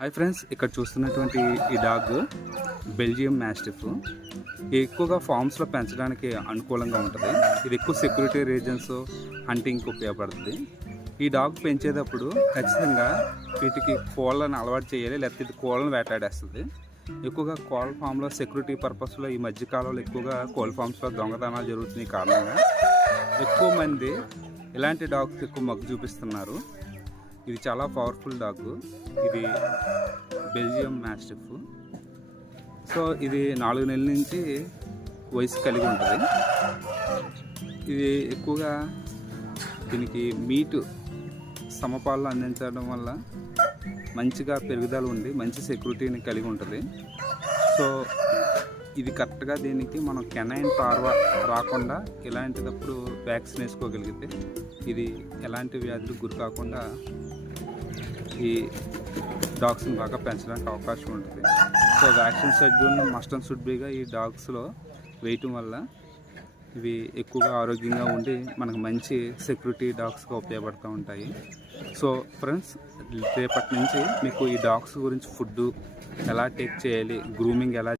Hi friends, ఇక్కడ చూస్తున్నటువంటి ఈ డాగ్ బెల్జియం మాస్టిఫ్. ఎక్కువగా ఫార్మ్స్లో పెంచడానికి అనుకూలంగా ఉంటుంది. ఇది ఎక్కువ సెక్యూరిటీ రీజన్స్, హంటింగ్కి ఉపయోగపడుతుంది. ఈ డాగ్ పెంచేటప్పుడు ఖచ్చితంగా వీటికి కోళ్ళని అలవాటు చేయాలి, లేకపోతే ఇది కోళ్ళను వేటాడేస్తుంది. ఎక్కువగా కోళ్ళ ఫామ్లో సెక్యూరిటీ పర్పస్లో ఈ మధ్యకాలంలో ఎక్కువగా కోళ్ళ ఫామ్స్లో దొంగతనాలు జరుగుతున్నాయి. కారణంగా ఎక్కువ మంది ఇలాంటి డాగ్స్ ఎక్కువ మొగ్గు చూపిస్తున్నారు. ఇది చాలా పవర్ఫుల్ డాగ్. ఇది బెల్జియం మాస్టిఫ్. సో ఇది 4 నెలల నుంచి వయసు కలిగి ఉంటుంది. ఇది ఎక్కువగా దీనికి మీటు సమపాల్లో అందించడం వల్ల మంచిగా పెరుగుదల ఉండి మంచి సెక్యూరిటీని కలిగి ఉంటుంది. సో ఇది కరెక్ట్గా దీనికి మనం కెనైన్ పార్వా రాకుండా ఇలాంటిదప్పుడు వ్యాక్సిన్ వేసుకోగలిగితే ఇది ఎలాంటి వ్యాధులకు గురి కాకుండా ఈ డాగ్స్ని బాగా పెంచడానికి అవకాశం ఉంటుంది. సో వ్యాక్సిన్ షెడ్యూల్ని మస్ట్ అండ్ షుడ్ బీగా ఈ డాగ్స్లో వేయటం వల్ల ఇవి ఎక్కువగా ఆరోగ్యంగా ఉండి మనకు మంచి సెక్యూరిటీ డాగ్స్గా ఉపయోగపడుతూ ఉంటాయి. సో ఫ్రెండ్స్, రేపటి నుంచి మీకు ఈ డాగ్స్ గురించి ఫుడ్ ఎలా టేక్ చేయాలి, గ్రూమింగ్ ఎలా